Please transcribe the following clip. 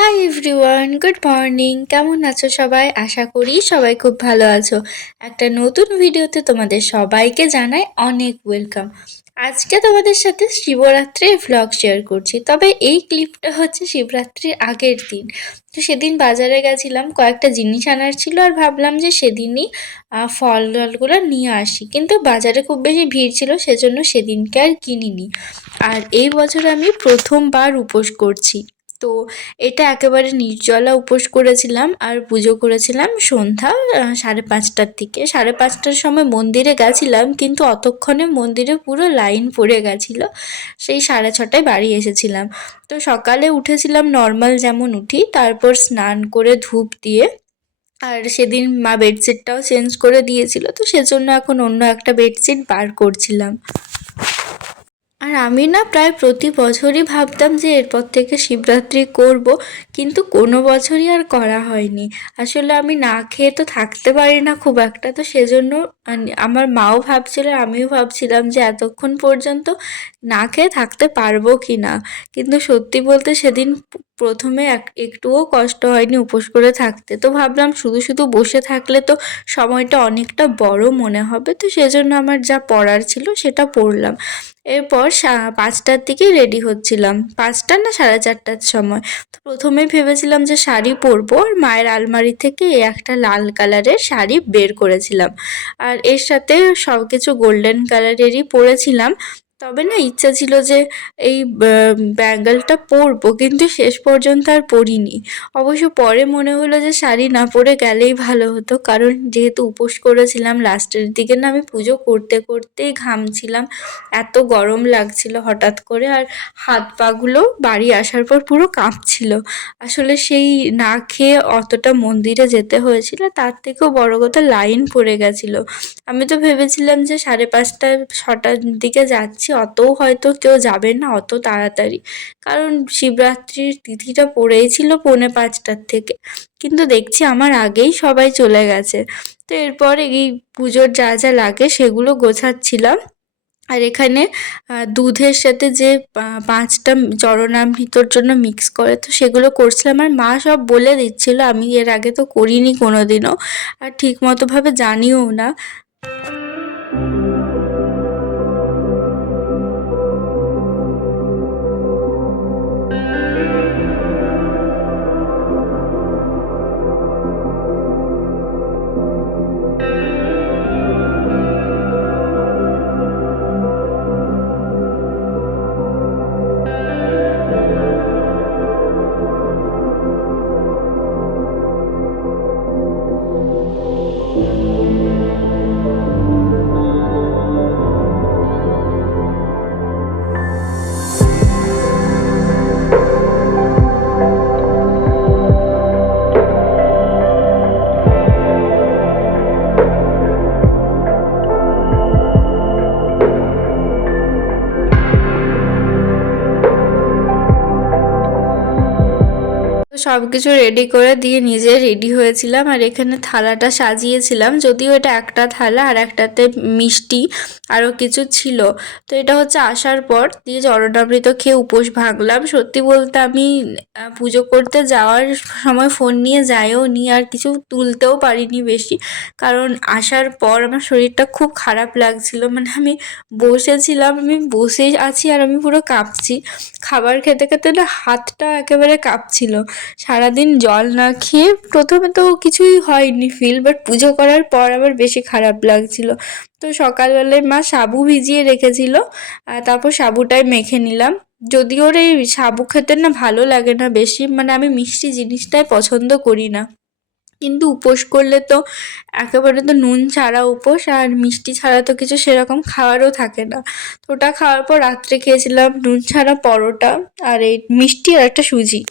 Hi everyone, good morning. কেমন আছো সবাই? আশা করি সবাই খুব ভালো আছো। একটা নতুন ভিডিওতে তোমাদের সবাইকে জানাই অনেক ওয়েলকাম। আজকে তোমাদের সাথে শিবরাত্রির ভ্লগ শেয়ার করছি, তবে এই ক্লিপটা হচ্ছে শিবরাত্রির আগের দিন। তো সেদিন বাজারে গেছিলাম, কয়েকটা জিনিস আনার ছিল আর ভাবলাম যে সেদিনই ফল টলগুলো নিয়ে আসি, কিন্তু বাজারে খুব বেশি ভিড় ছিল, সেজন্য সেদিনকে আর কিনিনি। আর এই বছর আমি প্রথমবার উপোস করছি। তো এটা একেবারে নির্জলা উপোস করেছিলাম আর পুজো করেছিলাম সন্ধ্যা 5:30টার দিকে। 5:30টার সময় মন্দিরে গেছিলাম, কিন্তু অতক্ষণে মন্দিরে পুরো লাইন পড়ে গেছিলো। সেই 6:30টায় বাড়ি এসেছিলাম। তো সকালে উঠেছিলাম নর্মাল যেমন উঠি, তারপর স্নান করে ধূপ দিয়ে, আর সেদিন মা বেডশিটটাও চেঞ্জ করে দিয়েছিল, তো সেজন্য এখন অন্য একটা বেডশিট বার করছিলাম। আর আমি না প্রায় প্রতি বছরই ভাবতাম যে এরপর থেকে শিবরাত্রি করব, কিন্তু কোনো বছরই আর করা হয়নি। আসলে আমি না খেয়ে তো থাকতে পারি না খুব একটা, তো সেজন্য আমার মাও ভাবছিল আর আমিও ভাবছিলাম যে এতক্ষণ পর্যন্ত না খেয়ে থাকতে পারবো কি না। কিন্তু সত্যি বলতে সেদিন প্রথমে একটুও কষ্ট হয়নি উপোস করে থাকতে। তো ভাবলাম শুধু শুধু বসে থাকলে তো সময়টা অনেকটা বড় মনে হবে, তো সেজন্য আমার যা পড়ার ছিল সেটা পড়লাম। এরপর 5টার দিকে রেডি হচ্ছিলাম, 5টা না 4:30টার সময়। তো প্রথমেই ভেবেছিলাম যে শাড়ি পরবো, আর মায়ের আলমারি থেকে একটা লাল কালারের শাড়ি বের করেছিলাম, আর এর সাথে সব কিছু গোল্ডেন কালারেরই পরেছিলাম। তবে না ইচ্ছা ছিল যে এই ব্যাঙ্গলটা পরবো, কিন্তু শেষ পর্যন্ত আর পরিনি। অবশ্য পরে মনে হলো যে শাড়ি না পরে গেলেই ভালো হতো, কারণ যেহেতু উপোস করেছিলাম লাস্টের দিকে না আমি পুজো করতে করতেই ঘামছিলাম, এত গরম লাগছিল হঠাৎ করে, আর হাত পাগুলো বাড়ি আসার পর পুরো কাঁপছিল। আসলে সেই না খেয়ে অতটা মন্দিরে যেতে হয়েছিল, তার থেকেও বড় কথা লাইন পড়ে গেছিল। আমি তো ভেবেছিলাম যে 5:30 6টার দিকে যাচ্ছি, অতও হয়তো কেউ যাবে না অত তাড়াতাড়ি, কারণ শিবরাত্রির তিথিটা পড়েই ছিল 4:45টার থেকে, কিন্তু দেখছি আমার আগেই সবাই চলে গেছে। তো এরপর এই পুজোর যা যা লাগে সেগুলো গোছাচ্ছিলাম। আর এখানে দুধের সাথে যে 5টা চরণামৃতর জন্য মিক্স করে, তো সেগুলো করছিলাম। আর মা সব বলে দিচ্ছিল, আমি এর আগে তো করিনি কোনো দিনও, আর ঠিক মতোভাবে জানিও না। সব কিছু রেডি করে দিয়ে নিজে রেডি হয়েছিলাম, আর এখানে থালাটা সাজিয়েছিলাম, যদিও এটা একটা থালা, আর একটাতে মিষ্টি আরও কিছু ছিল। তো এটা হচ্ছে আসার পর দিয়ে চরণামৃত খেয়ে উপোস ভাঙলাম। সত্যি বলতে আমি পুজো করতে যাওয়ার সময় ফোন নিয়ে যাইও নি, আর কিছু তুলতেও পারিনি বেশি, কারণ আসার পর আমার শরীরটা খুব খারাপ লাগছিল। মানে আমি বসেছিলাম, আমি বসেই আছি আর আমি পুরো কাঁপছি। খাবার খেতে খেতে না হাতটা একেবারে কাঁপছিল। সারাদিন জল না খেয়ে প্রথমে তো কিছুই হয়নি ফিল, বাট পুজো করার পর আবার বেশি খারাপ লাগছিল। তো সকালবেলায় মা সাবু ভিজিয়ে রেখেছিল, তারপর সাবুটাই মেখে নিলাম। যদিও ওর এই সাবু খেতে না ভালো লাগে না বেশি, মানে আমি মিষ্টি জিনিসটাই পছন্দ করি না, কিন্তু উপোস করলে তো একেবারে তো নুন ছাড়া উপোস, আর মিষ্টি ছাড়া তো কিছু সেরকম খাওয়ারও থাকে না। তো ওটা খাওয়ার পর রাত্রে খেয়েছিলাম নুন ছাড়া পরোটা, আর এই মিষ্টি আর একটা সুজি।